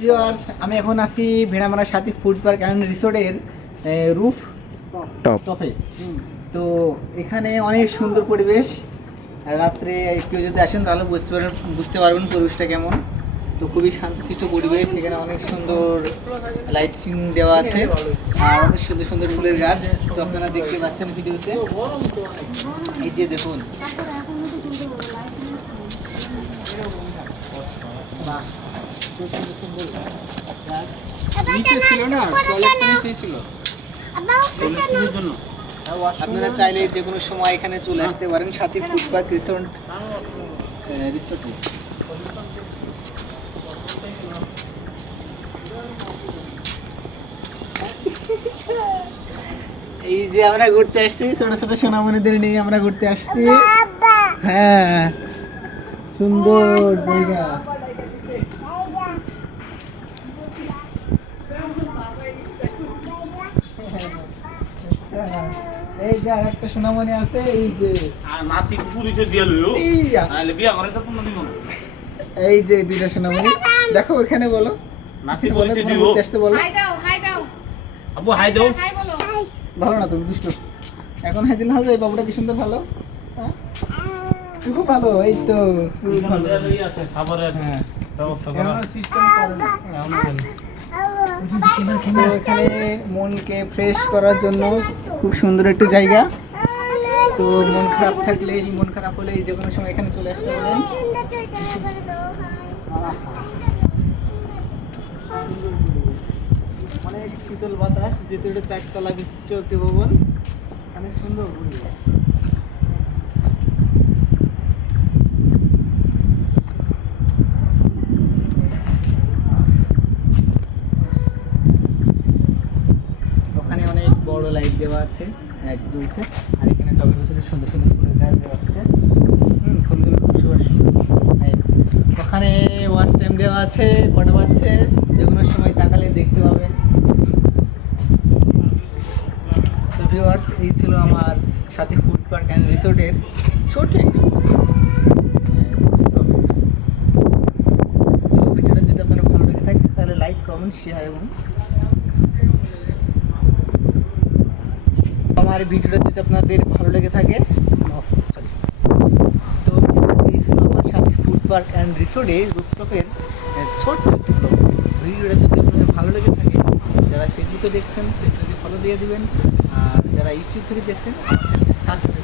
Viewers আমি এখন আছি Bheramara Sathi food park and রিসোর্টের রুফ টপ টপে। তো এখানে অনেক সুন্দর পরিবেশ। আর রাত্রে কেউ যদি আসেন তাহলে বুঝতে পারবেন বুঝতে পারবেন পরিবেশটা কেমন। তো খুবই শান্তিশিষ্ট পরিবেশ এখানে অনেক সুন্দর লাইটিং দেওয়া আছে। আর অনেক সুন্দর সুন্দর ফুলের গাছ। তো আপনারা দেখতে পাচ্ছেন ভিডিওতে। এই যে দেখুন। বাহ, আপনারা চাইলে যে কোনো সময় এখানে চলে আসতে পারেন সাথী ফুড পার্ক রিসোর্ট। এই যে আমরা ঘুরতে আসছি ছোট ছোট সোনামণিদের নিয়ে আমরা ঘুরতে আসছি। হ্যাঁ সুন্দর জায়গা। এই যে আর একটা সোনামণি আছে এই যে নাতি পুলিশে দিয়ে লইও। নাহলে বিয়া করে তো দিব এই যে দুইটা সোনামণি। দেখো এখানে বলো। নাতি বলো পুলিশে তোমার আসতে বলো। হাই দাও হাই দাও। আবু হাই দাও। হাই বলো। ভালো না তুমি দুষ্ট। এখন হাই দিলে হবে এই বাবুটা কি সুন্দর ভালো? হ্যাঁ? খুব ভালো এই তো খুব ভালো। আছে খাবারের হ্যাঁ। ব্যবস্থা করা। সিস্টেম করে না। এখানে মনকে ফ্রেশ করার জন্য খুব সুন্দর একটি জায়গা। তো মন খারাপ থাকলে, মন খারাপ হলে যে কোনো সময় এখানে চলে আসতে পারেন। অনেক শীতল বাতাস, যেহেতু এটা চারতলা বিশিষ্ট একটি ভবন, অনেক সুন্দর পরিবেশ ওখানে অনেক বড় লাইট দেওয়া আছে লাইট জ্বলছে আর এখানে টবের ভিতরে সুন্দর সুন্দর ফুলের গাছ দেওয়া আছে হুম ফুলগুলো খুব সুন্দর সুন্দর। এই, ওখানে ওয়াচ টাইম দেওয়া আছে কটা বাজছে যে কোনো সময় তাকালে দেখতে পাবে। তো ভিউয়ার্স এই ছিল আমার সাথে ফুড পার্ক অ্যান্ড রিসোর্টের ছোট একটি। তো ভিডিওটা যদি আপনার ভালো লেগে থাকে তাহলে লাইক কমেন্ট শেয়ার এবং আমার ভিডিওটা যদি আপনাদের ভালো লেগে থাকে তো আমার সাথে ফুড পার্ক অ্যান্ড রিসোর্টে রুপটপের ছোট্ট একটি ব্লগ ভিডিওটা যদি আপনাদের ভালো লেগে থাকে, যারা ফেসবুকে দেখছেন ফেসবুকে ফলো দিয়ে দেবেন। আর যারা ইউটিউব থেকে দেখছেন চ্যানেলকে